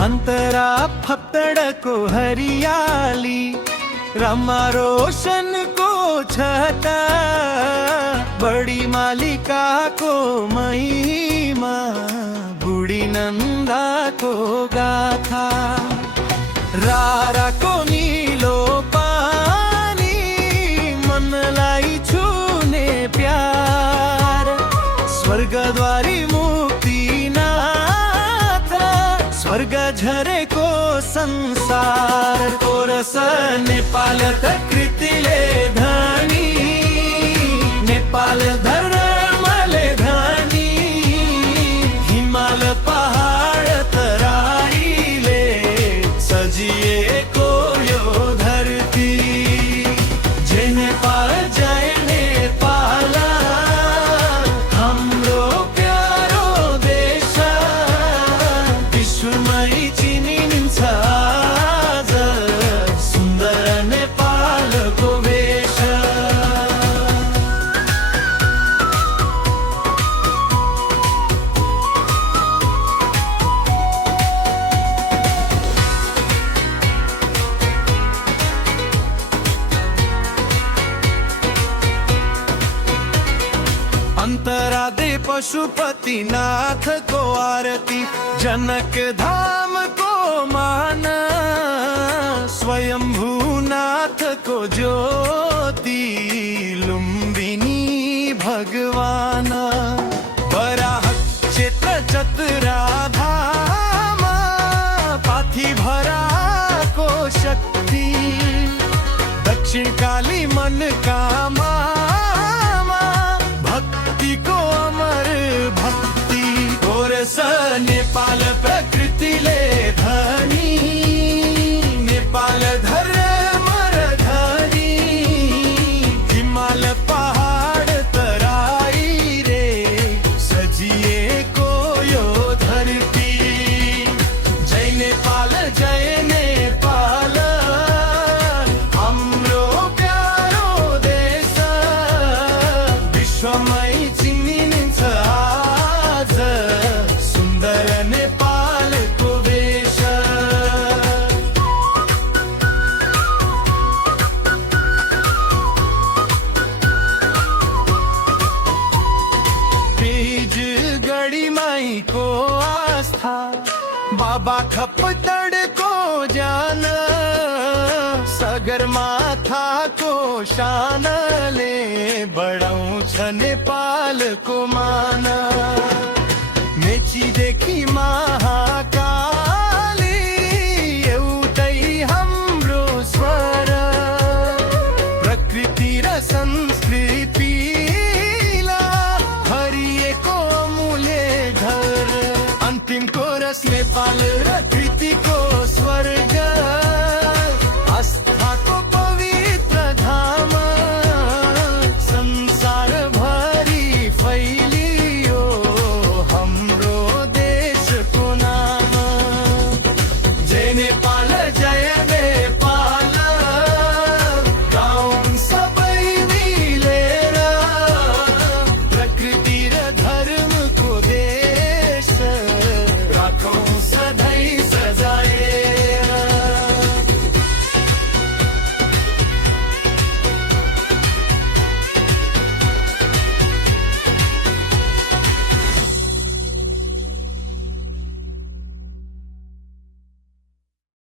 अंतरा फप्तड़ को हरियाली, रमा रोशन को छटा, बड़ी मालिका को महिमा, बूढ़ी नंदा को गाथा। रारा को नीलो पानी, मन लाई छूने प्यार, स्वर्ग द्वारी मुक्ति नाथ, स्वर्ग झरे को संसार। कोरस नेपाल कृतिले धनी, नेपाल धर्मले धनी, हिमाल पहाड तराईले सजिएको यो धरती। जय नेपाल जय नेपाल, हाम्रो प्यारो देश, विश्वमै चिनिन्छ आज सुन्दर नेपालको वेश। अंतरा दे पशुपति नाथ को आरती, जनक धाम को मान, स्वयंभू नाथ को ज्योति, लुम्बिनी भगवान। वराह क्षेत्र चतुरा धाम, पाथी भरा को शक्ति, दक्षिण काली मन कामा, भक्ति को अमर भक्ति। गोरस नेपाल प्रकृतिले धनी, नेपाल धर्म धनी, हिमाल पहाड तराई रे सजिएको यो धरती। जय नेपाल जय नेपाल, हाम्रो प्यारो देश, विश्वमै चिनिन्छ आज सुन्दर नेपालको वेश। बीज गढी माईको आस्था, बाबा खप्तड को जान, सगरमाथाको शानले बढाउँछ नेपालको मान। मेचीदेखि महाकाली एउटै हाम्रो स्वर, प्रकृति र संस्कृतिलाई हरिएको अमूल्य घर। अन्तिम कोरस नेपाल र कृतिको स्वर्ग,